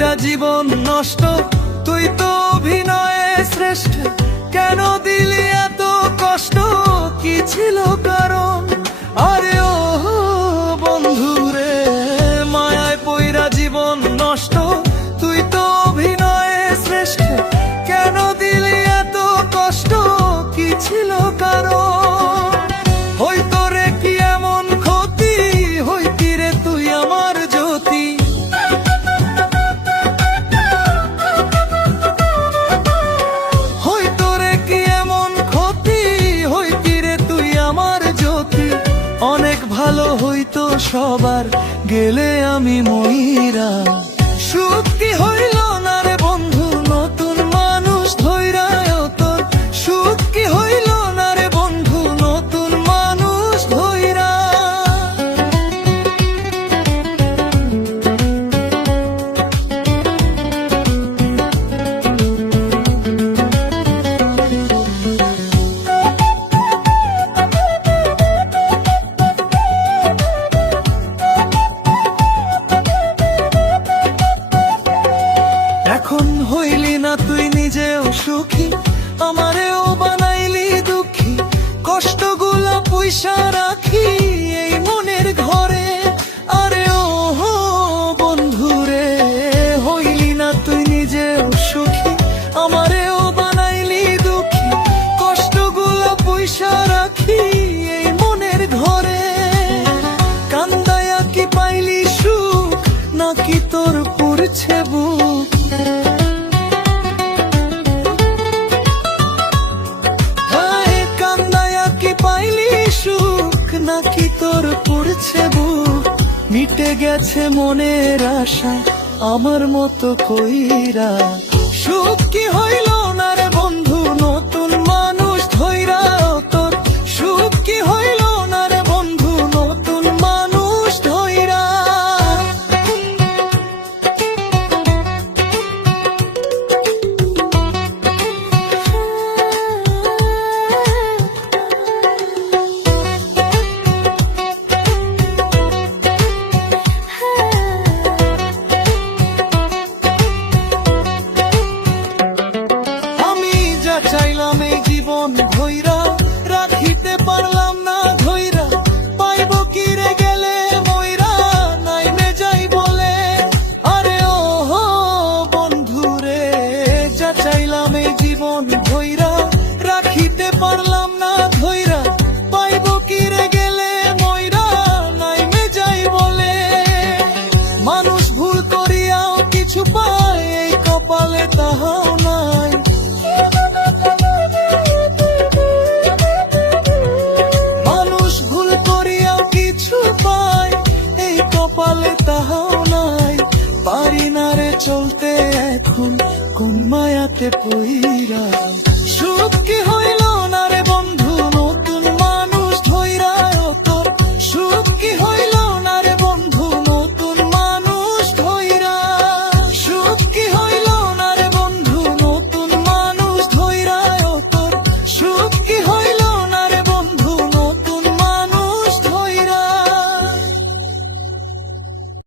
পইরা জীবন নষ্ট, তুই তো অভিনয়ে শ্রেষ্ঠ। কেন দিলি এত কষ্ট, কি ছিল কারণ? আরে ও বন্ধু রে, মায়ায় পইরা জীবন নষ্ট, তুই তো অভিনয়ে শ্রেষ্ঠ। কেন দিলি এত কষ্ট, কি ছিল কারণ? হয়তো রে কি এমন ক্ষতি, হইতি রে তুই আমার জ্যোতি। হয়তো রে কি এমন ক্ষতি, হইতি রে তুই আমার জ্যোতি। অনেক ভালো হইতো সবার, গেলে আমি মইরা। সুখ কি হইল না রে বন্ধু, নতুন মানুষ ধইরা তোর। সুখ কি হইল না রে বন্ধু, নতুন মানুষ ধইরা। এখন হইলি না তুই নিজেও সুখী, আমারেও বানাইলি দুঃখী। কষ্টগুলা পয়সা রাখি এই মনের ঘরে। আরে ও বন্ধু রে, হইলি না তুই নিজেও সুখী, আমারেও বানাইলি দুঃখী। কষ্টগুলা পয়সা রাখি এই মনের ঘরে। কান্দায়া কি পাইলি সুখ, নাকি তোর পুরছে বুক? কান্দায়া কি পাইলি সুখ, নাকি তোর পুরছে বুক? মিটে গেছে মনের আশা আমার মতো কইরা। সুখ কি হইল না রে বন্ধু, নতুন মানুষ ধইরা তোর। সুখ কি হইল না রে বন্ধু, নতুন মানুষ ধইরা। চাইলাম এই জীবন ধইরা, রাখিতে পারলাম না ধইরা। পাইব কি রে গেলে মইরা, নাইমে যাই বলে। আরে ও বন্ধু রে, যা চাইলাম এই জীবন ধইরা, রাখিতে পারলাম না ধইরা। পাইব কি রে গেলে মইরা, নাইমে যাই বলে। মানুষ ভুল করিয়াও কিছু পায়, এই কপালে তাহাও নাই। কপালে তাহাও নাই, পারি না রে চলতে এখন কোন মায়াতে পইরা। সুখ কি